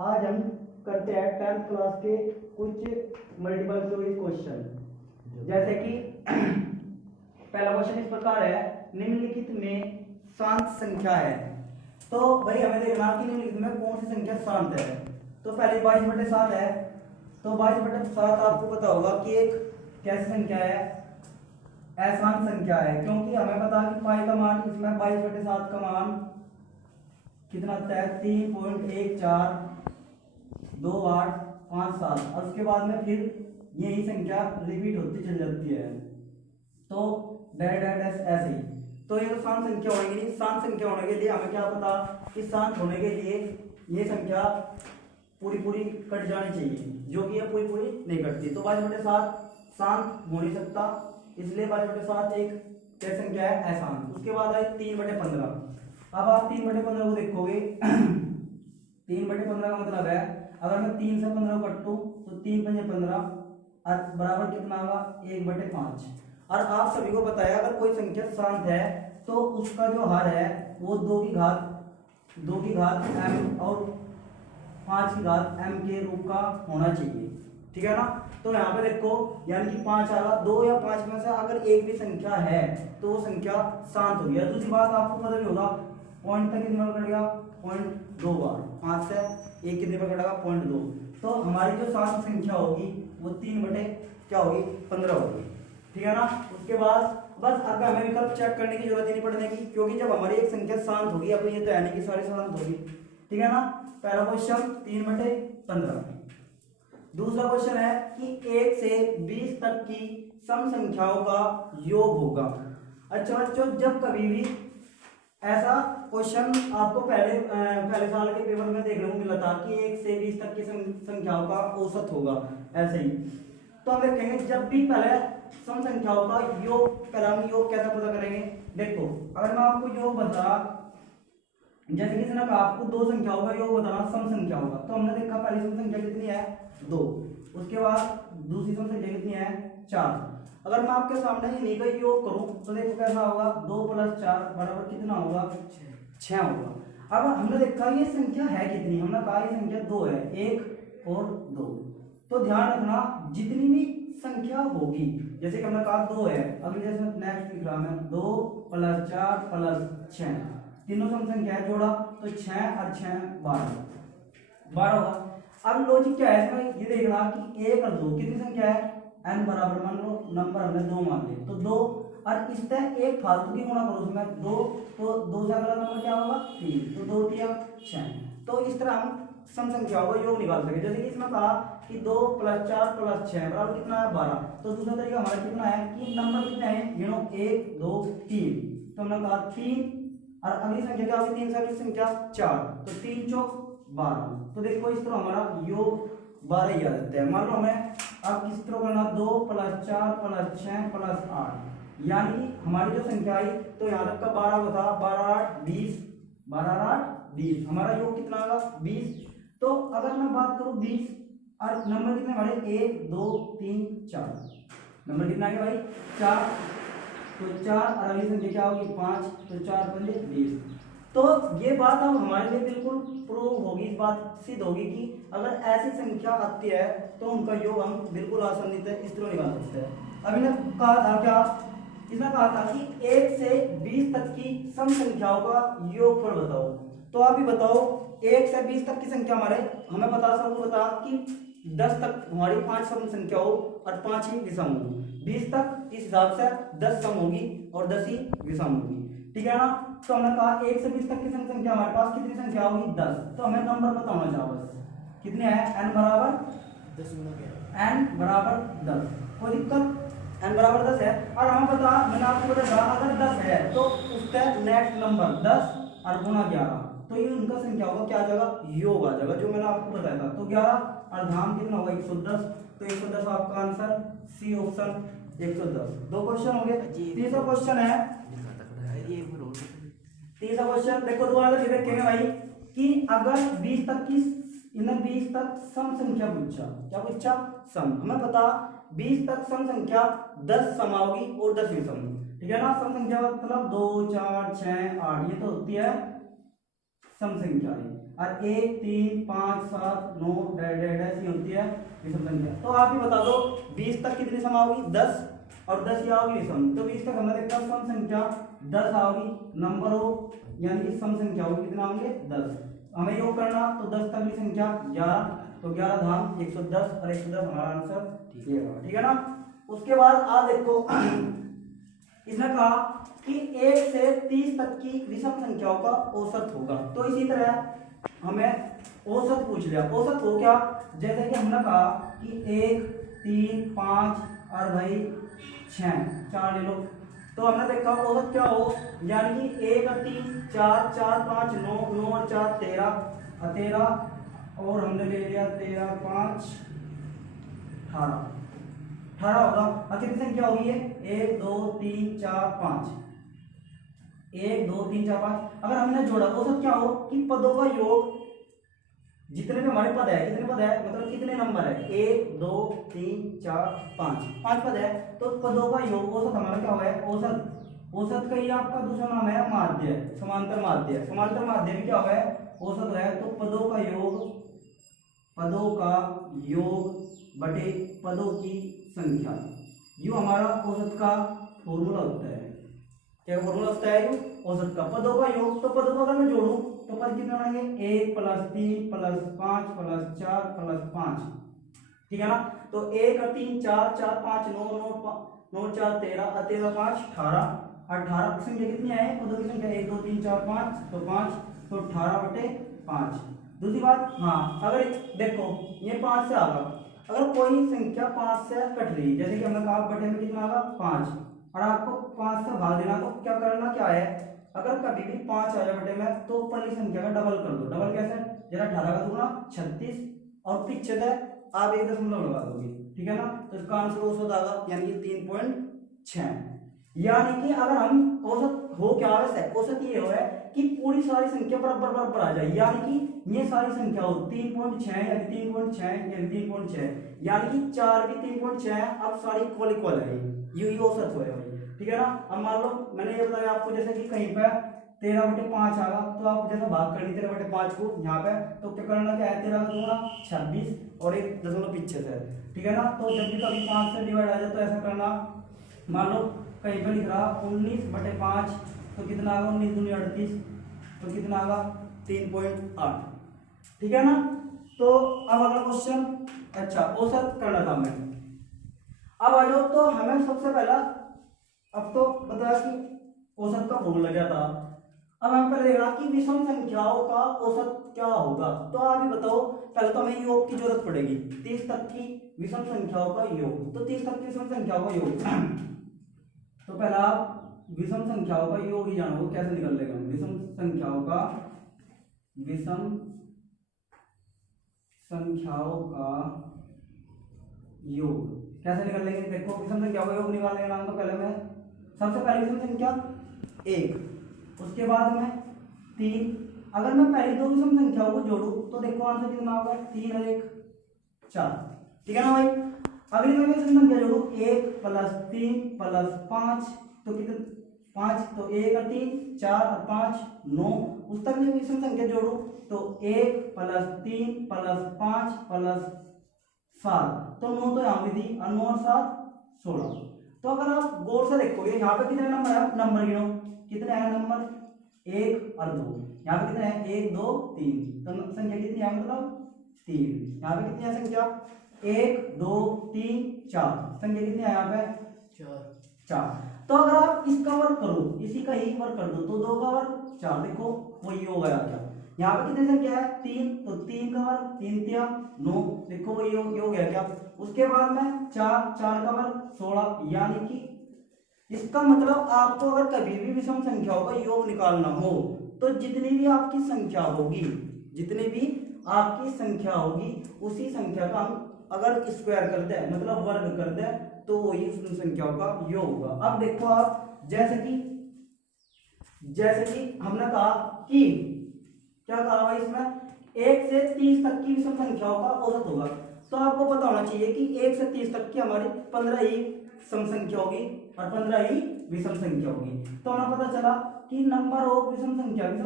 आज हम करते हैं 10th क्लास के कुछ मल्टीपल चॉइस क्वेश्चन। जैसे कि पहला क्वेश्चन इस प्रकार है, निम्नलिखित में शांत संख्या है। तो भाई हमें देखना कि निम्नलिखित में कौन सी संख्या शांत है। तो पहले 22/7 है। तो 22/7 आपको पता होगा कि एक कैसी संख्या है, अशांत संख्या है, क्योंकि हमें पता है कि पाई का मान इसमें 22/7 का मान कितना आता है 3.142857 और उसके बाद में फिर यही संख्या रिपीट होती चली जाती है। तो डैश डैश डैश ऐसे ही। तो ये तो शांत संख्या होने के लिए, शांत संख्या होने के लिए हमें क्या पता कि शांत होने के लिए ये संख्या पूरी पूरी कट जानी चाहिए, जो कि ये पूरी पूरी नहीं कटती। तो 22/7 शांत हो नहीं सकता, इसलिए 22/7 एक क्या संख्या है, अशांत। उसके बाद आई 3/15। अब आप 3/15 को देखोगे 3/15 का मतलब है, अगर मैं 3 से 15 को काटूं तो 3 पंजे 15 बराबर कितना होगा 1/5। और आप सभी को पता है अगर कोई संख्या शांत है तो उसका जो हर है वो 2 की घात m और 5 की घात m के रूप का होना चाहिए, ठीक है ना। तो यहाँ पे देखो यानी कि 5 आ रहा, 2 या 5 में से अगर एक भी संख्या है तो वो संख्या शांत होगी। दूसरी बात आपको पता भी होगा, पॉइंट तक कितने बार कटेगा 0.2 बार, 5 से 1 कितने बार कटेगा 0.2। तो हमारी जो शांत संख्या होगी वो 3/15 होगी, ठीक है ना। उसके बाद बस अब हमें विकल्प चेक करने की जरूरत ही नहीं पड़ने की, क्योंकि जब हमारी एक संख्या शांत होगी, अब ये तो है नहीं कि सारी शांत होगी, ठीक है ना। पहला क्वेश्चन 3/15। दूसरा क्वेश्चन है कि 1 से 20 तक की सम संख्याओं का योग होगा। अच्छा बच्चों, जब कभी भी ऐसा क्वेश्चन आपको पहले साल के पेपर में देखने को मिला था कि 1 से 20 तक की संख्याओं का औसत होगा, ऐसे ही। तो हम देखेंगे जब भी पहले सम संख्याओं का योग कराएंगे, योग कैसे पता करेंगे। देखो अगर मैं आपको योग बता, जैसे किसी ने कहा आपको 2 संख्याओं का योग बताना सम संख्या होगा, तो हमने देखा पहली सम संख्या कितनी है 2, उसके बाद दूसरी सम संख्या कितनी है 4। अगर मैं आपके सामने इन्हीं का योग करूं तो देखो कैसा होगा, 2 + 4 बराबर कितना होगा 6 होगा। अब हमने देखा ये संख्या है कितनी, हमने कहा ये संख्या 2 है, 1 और 2। तो ध्यान रखना जितनी भी संख्या होगी, जैसे कि हमने कहा 2 है, अभी जैसे नेक्स्ट लिख रहा मैं 2 + 4 + 6, तीनों सम संख्या है, जोड़ा तो 6 और 6 12 होगा। अब लॉजिक क्या है इसमें, ये देखना कि 1 और 2 कितनी संख्या है, n बराबर मान लो, नंबर हमने 2 मान लिया तो 2, और इस तरह एक फालतू की गुणा करो उसमें 2, तो 2 से अगला नंबर क्या होगा 3, तो 2 × 6। तो इस तरह हम सम संख्याओं का योग निकाल सके। जैसे कि इसमें कहा कि 2 + 4 + 6 बराबर कितना है 12। तो दूसरा तरीका हमारा कितना है कि नंबर कितने हैं, गिनो 1 2 3, तो हमने कहा 3, और अगली संख्या क्या होगी 3 से अगली संख्या 4, तो 3 × 4 12। तो देखो इस तरह हमारा योग 12 ही आ जाता है। मान लो हमें अब किस तरह करना, 2 + 4 + 6 + 8, यानी हमारी जो संख्या आई तो यहाँ तक का 12 को था, 12 8 20, 12 8 20, हमारा योग कितना आएगा 20। तो अगर मैं बात करूं 20 और नंबर कितने हमारे 1 2 3 4, नंबर कितना आ गया भाई 4, तो 4 और अगली संख्या क्या होगी 5, तो 4 × 5 = 20। तो ये बात अब हमारे लिए बिल्कुल प्रूव होगी, इस बात सिद्ध होगी कि अगर ऐसी संख्या आती है तो उनका योग हम बिल्कुल आसानी से इस तरह निकाल सकते हैं। अभी ने कहा था क्या, इसने कहा था कि 1 से 20 तक की सम संख्याओं का योगफल बताओ। तो आप ही बताओ 1 से 20 तक की संख्या हमें बता सबको बता कि 10 तक हमारी 5 सम संख्या हो और 5 ही विषम हो, 20 तक इस हिसाब से 10 सम होगी और 10 ही विषम होगी, ठीक है ना। तो हमने कहा 1 से 20 तक की संख्या हमारे पास कितनी संख्या होगी 10। तो हमें नंबर बताना चाहो बस कितने हैं, n बराबर 10, कोई दिक्कत, n बराबर 10 है। और हमें पता, मैंने आपको बताया अगर 10 है तो उसका नेक्स्ट नंबर 10 और गुणा 11, तो ये उनका संख्या होगा क्या आ जाएगा योग आ जाएगा, जो मैंने आपको बताया था। तो 11 और धाम कितना होगा 110, तो 110 आपका आंसर सी ऑप्शन 110। 2 क्वेश्चन हो गए। तीसरा क्वेश्चन है, तीसरा क्वेश्चन देखो दोबारा से देखेंगे भाई कि अगर 20 तक की, इन्हें 20 तक सम संख्या पूछा, क्या पूछा सम, हमें पता 20 तक सम संख्या 10 सम होगी और 10 विषम, ठीक है ना। सम संख्या मतलब 2 4 6 8, ये तो होती है सम संख्याएं। और 1 3 5 7 9 ऐसी होती है विषम संख्या। तो आप ही बता दो 20 तक कितनी सम आओगी 10 और 10 ये आओगी विषम। तो 20 तक हमने देखा सम संख्या 10 आओगी, नंबर हो यानी कि सम संख्या होगी कितना होंगे 10। हमें योग करना तो 10 तक की संख्या 11, तो 11 धाम 110 और 110 हमारा आंसर ठीक है ना। उसके बाद आप देखो इसने कहा कि 1 से 30 तक की विषम संख्याओं का औसत होगा। तो इसी तरह हमें औसत पूछ लिया, औसत हो क्या, जैसे कि हमने कहा कि 1 3 5 और भाई 6 4 ले लो। तो हमने देखा औसत क्या हो, यानी कि 1 और 3 4 4 5 9 9 और 4 13 13 और हमने ले लिया 13 5 18 18 होगा। और कितनी संख्या होगी ये 1 2 3 4 5 1 2 3 4 5। अगर हमने जोड़ा औसत क्या हो कि पदों का योग जितने भी हमारे पद है, कितने पद है मतलब कितने नंबर है 1 2 3 4 5 पद है, तो पदों का योग औसत हमारा क्या हुआ है औसत। औसत का ही आपका दूसरा नाम है माध्य, समांतर माध्य। समांतर माध्य भी क्या हुआ है औसत है। तो पदों का योग बटे पदों की संख्या, यू हमारा औसत का फॉर्मूला होता है। क्या फॉर्मूला होता है औसत का पदों का योग। तो पदों को अगर मैं जोड़ूं तो पद कितने बनेंगे 1 + 3 + 5 + 4 + 5, ठीक है ना। तो 1 और 3 4 4 5 9 9 4 13 13 5 18 18 की संख्या कितनी है पदों की संख्या 1 2 3 4 5 तो 5, तो 18/5। दूसरी बात हाँ, अगर देखो ये 5 से आगा, अगर कोई संख्या 5 से कट रही, जैसे कि हमने कहा बटे में कितना आगा 5 और आपको 5 से भाग देना, तो क्या करना क्या है, अगर कभी भी 5 आ जाए बटे में तो पहली संख्या का डबल कर दो। डबल कैसे, जरा 18 का दूना 36 और पीछे से आप 1 दशमलव लगा दोगे, ठीक है ना। तो इसका आंसर औसत आगा यानी कि 3.6। यानी कि अगर हम औसत हो क्या वैसे औसत ये है कि पूरी सारी संख्या बराबर बराबर आ जाए, यानी कि ये सारी संख्या हो 3.6 यानी 3.6 यानी 3.6, यानी कि 4 भी 3.6 है। अब सारी इक्वल इक्वल है, ये औसत हो भाई, ठीक है ना। अब मान लो मैंने ये बताया आपको जैसे कि कहीं पे 13/5 आ गया, तो आप जैसे भाग करनी 13/5 को यहाँ पे, तो क्या करना क्या है 13 का दूना 26 और 1 दशमलव पीछे से, ठीक है ना। तो जब भी कभी 5 से डिवाइड आ जाए तो ऐसा करना, मान लो कहीं पर लिख रहा 19/5 तो कितना आगा 19 दूनी 38 तो कितना आगा 3.8, ठीक है ना। तो अब अगला क्वेश्चन, अच्छा औसत करना था हमें। अब आ जाओ, तो हमें सबसे पहला अब तो बताया कि औसत का फॉर्मूला क्या था। अब हम पहले देखना कि विषम संख्याओं का औसत क्या होगा। तो आप ही बताओ, पहले तो हमें योग की जरूरत पड़ेगी 30 तक की विषम संख्याओं का योग। तो 30 तक की विषम संख्याओं का योग तो पहला आप विषम संख्याओं का योग ही जानो कैसे निकल लेगा। विषम संख्याओं का योग कैसे निकाल लेंगे, देखो विषम संख्या का योग निकालने का नाम तो पहले मैं सबसे पहली विषम संख्या 1, उसके बाद में 3। अगर मैं पहली दो विषम संख्याओं को जोड़ूं तो देखो आंसर कितना होगा 3 और 1 4, ठीक है ना भाई। अगली मैं विषम संख्या जोड़ूं 1 + 3 + 5 तो कितना 5, तो 1 और 3 4 और 5 9। उस तक मैं विषम संख्या जोड़ूं तो 1 + 3 + 5 + 7 तो 9 तो यहाँ भी थी और 9 और 7 16। तो अगर आप गौर से देखोगे यहाँ पे कितने नंबर है, नंबर गिनो कितने हैं नंबर 1 और 2, यहाँ पे कितने हैं 1 2 3, तो संख्या कितनी है मतलब 3। यहाँ पे कितनी है संख्या 1 2 3 4, संख्या कितनी है यहाँ पे 4। तो अगर आप इसका वर्ग करो, इसी का ही वर्ग कर दो तो 2 का वर्ग 4, देखो वही हो गया क्या। यहाँ पे कितनी संख्या है 3, तो 3 का वर्ग 3 3 9, देखो वही हो गया क्या। उसके बाद में 4 4 का वर्ग 16, यानी कि इसका मतलब आपको अगर कभी भी विषम संख्याओं का योग निकालना हो तो जितनी भी आपकी संख्या होगी, जितनी भी आपकी संख्या होगी उसी संख्या का हम अगर स्क्वायर कर दे मतलब वर्ग कर दे तो वही उन संख्याओं का योग होगा। अब देखो आप जैसे कि हमने कहा कि क्या कहा भाई इसमें 1 से 30 तक की विषम संख्याओं का औसत होगा। तो आपको पता होना चाहिए कि 1 से 30 तक की हमारी 15 ही सम संख्या होगी और 15 ही विषम संख्या होगी। तो हमें पता चला कि नंबर ऑफ विषम संख्या की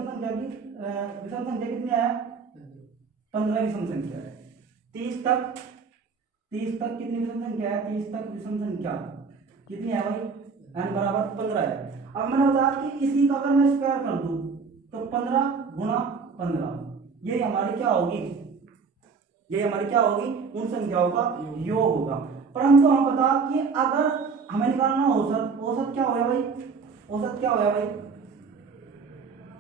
विषम संख्या कितनी है 15 विषम संख्या है। 30 तक कितनी विषम संख्या है? 30 तक विषम संख्या कितनी है भाई? n बराबर 15 है। अब मैंने बताया कि इसी का अगर मैं स्क्वायर कर दूं तो 15 गुणा 15 ये हमारी क्या होगी? ये हमारी क्या होगी? उन संख्याओं का योग होगा। परंतु हम बता कि अगर हमें निकालना औसत, औसत क्या होगा भाई? औसत क्या होगा भाई?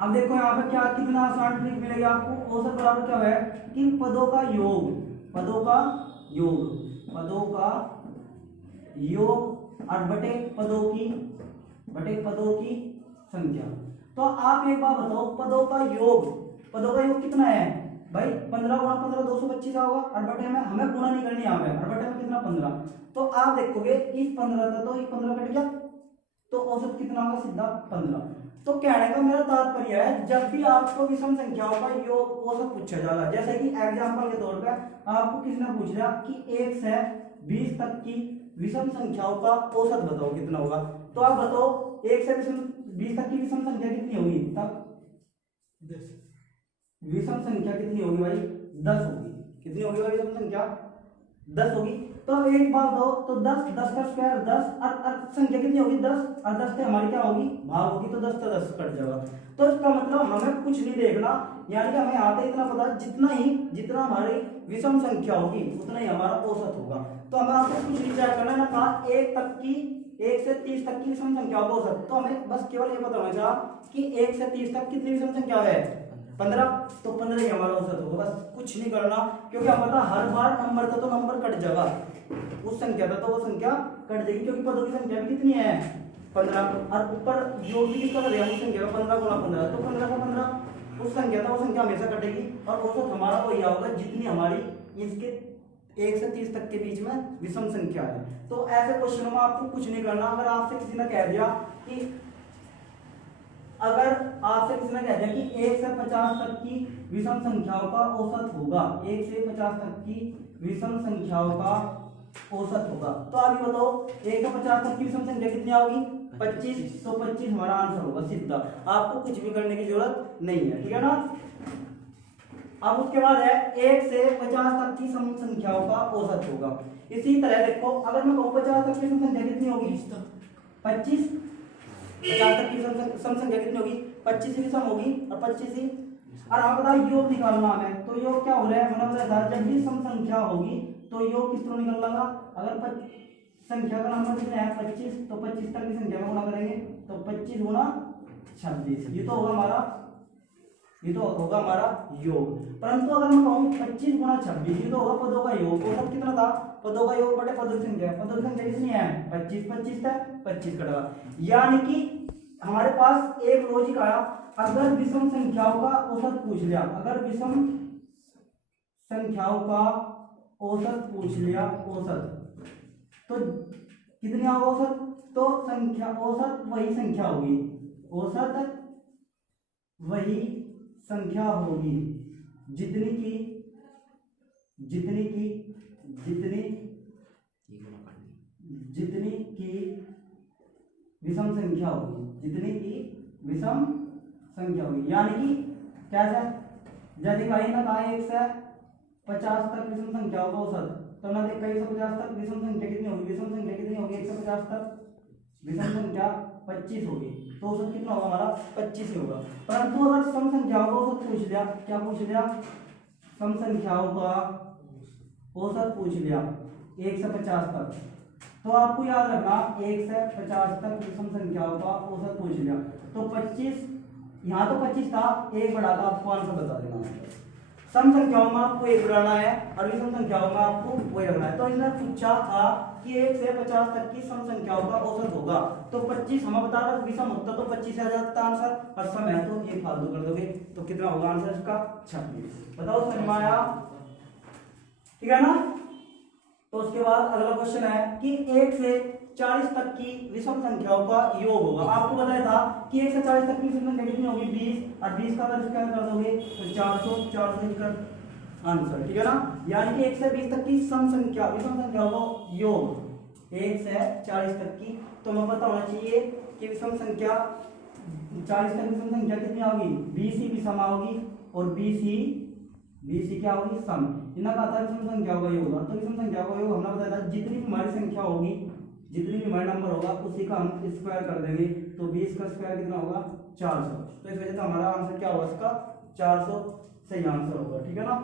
अब देखो यहाँ पे क्या कितना आसान ट्रिक मिलेगी आपको। औसत बराबर क्या है कि पदों का योग, पदों का योग और बटे पदों की संख्या। तो आप एक बात बताओ, पदों का योग कितना है भाई? 15 गुणा 15 225 होगा और बटे में हमें गुणा नहीं करनी यहाँ पे, और बटे में कितना 15। तो आप देखोगे इस 15 था तो ये 15 कट गया तो औसत कितना होगा? सीधा 15। तो कहने का मेरा तात्पर्य है जब भी आपको विषम संख्याओं का योग औसत पूछा जाएगा, जैसे कि एग्जांपल के तौर पे आपको किसी ने पूछ लिया कि 1 से 20 तक की विषम संख्याओं का औसत बताओ कितना होगा, तो आप बताओ 1 से 20 तक की विषम संख्या कितनी होगी? तब 10 विषम संख्या कितनी होगी भाई? 10 होगी। कितनी होगी भाई विषम संख्या? 10 होगी। तो एक बात दो तो 10 का स्क्वायर 10 और संख्या कितनी होगी? 10 और 10 से हमारी क्या होगी? भाग होगी, तो 10 से 10 कट जाएगा। तो इसका मतलब हमें कुछ नहीं देखना, यानी कि हमें आता इतना पता जितना हमारी विषम संख्या होगी उतना ही हमारा औसत होगा। तो हमें आपको कुछ नहीं चेक करना है, कहा 1 से 30 तक की विषम संख्या का औसत। तो हमें बस केवल ये पता होना चाहिए कि 1 से 30 तक कितनी विषम संख्या है? 15। तो 15 ही हमारा औसत होगा, बस कुछ नहीं करना, क्योंकि हम पता हर बार नंबर था तो नंबर कट जाएगा, उस संख्या था तो वो संख्या कट जाएगी, क्योंकि पदों की संख्या भी कितनी है? 15। और ऊपर जो भी किसका कर उस संख्या का 15 गुणा 15, तो 15 का 15 उस संख्या था, वो संख्या हमेशा कटेगी और औसत हमारा वही होगा जितनी हमारी इसके 1 से 30 तक के बीच में विषम संख्या है। तो ऐसे क्वेश्चन में आपको कुछ नहीं करना। अगर आपसे किसी ने कह दिया कि 1 से 50 तक की विषम संख्याओं का औसत होगा, 1 से 50 तक की विषम संख्याओं का औसत होगा, तो आप ये बताओ 1 से 50 तक की विषम संख्या कितनी होगी? 25। तो 25 हमारा आंसर होगा सीधा, आपको कुछ भी करने की जरूरत नहीं है, ठीक है ना। अब उसके बाद है 1 से 50 तक की सम संख्याओं का औसत होगा। इसी तरह देखो अगर मैं कहूँ 50 तक की सम संख्या कितनी होगी? 25। 50 तक की सम संख्या कितनी होगी? 25 ही सम होगी और 25 ही। और आप बताओ योग निकालना हमें, तो योग क्या हो रहा है? मैंने बताया था जब भी सम संख्या होगी तो योग किस तरह निकल लगा? अगर संख्या का नंबर कितना है 25, तो 25 तक की संख्या में गुणा करेंगे तो 25 गुणा 26, ये तो होगा हमारा योग। परंतु अगर मैं कहूँ 25 गुणा 26, ये तो होगा पदों का योग। औसत कितना था? पदों का योग बटे पदों की संख्या। पदों की संख्या कितनी है? 25 था, 25 कटेगा। यानी कि हमारे पास एक लॉजिक आया, अगर विषम संख्याओं का औसत पूछ लिया, औसत तो कितनी होगा औसत? तो औसत वही संख्या होगी, जितनी की विषम संख्या होगी, यानी कि कैसे? यदि भाई ना कहा 1 से 50 तक विषम संख्याओं का औसत, तो ना देखा 1 से 50 तक विषम संख्या कितनी होगी? 1 से 50 तक विषम संख्या 25 होगी, तो औसत कितना होगा हमारा? 25 ही होगा। परंतु अगर सम संख्याओं का औसत पूछ लिया, क्या पूछ लिया? सम संख्याओं का औसत पूछ लिया 1 से 50 तक, तो आपको याद रखना 1 से 50 तक विषम संख्याओं का औसत पूछ लिया, तो 25, यहाँ तो 25 था, एक बढ़ाकर आपको आंसर बता देना। सम संख्याओं में आपको एक बढ़ाना है और विषम संख्याओं में आपको वही रखना है। तो इसने पूछा था कि 1 से 50 तक की सम संख्याओं का औसत होगा, तो 25 हमें बता रहा विषम होता तो 25 आ जाता आंसर, और सम है तो ये फालतू कर दोगे, तो कितना होगा आंसर इसका? 26। बताओ समझ में आया? ठीक है ना। तो उसके बाद अगला क्वेश्चन है कि 1 से 40 तक की विषम संख्याओं का योग होगा। आपको बताया था कि 1 से 40 तक की विषम संख्या कितनी होगी? 20, और 20 का अगर स्क्वायर कर दोगे तो 400 का आंसर, ठीक है ना। यानी कि 1 से 20 तक की विषम संख्याओं का योग 1 से 40 तक की, तो हमें पता होना चाहिए कि विषम संख्या 40 तक विषम संख्या कितनी होगी? 20 ही विषम होगी और 20 ही 20 ही क्या होगी सम। इनका आता है विषम संख्या होगा योग, तो विषम संख्या का योग हमने बताया था जितनी भी हमारी संख्या होगी, जितनी भी हमारा नंबर होगा उसी का हम स्क्वायर कर देंगे, तो 20 का स्क्वायर कितना होगा 400। तो इस वजह से हमारा आंसर क्या होगा इसका 400 सही आंसर होगा, ठीक है ना।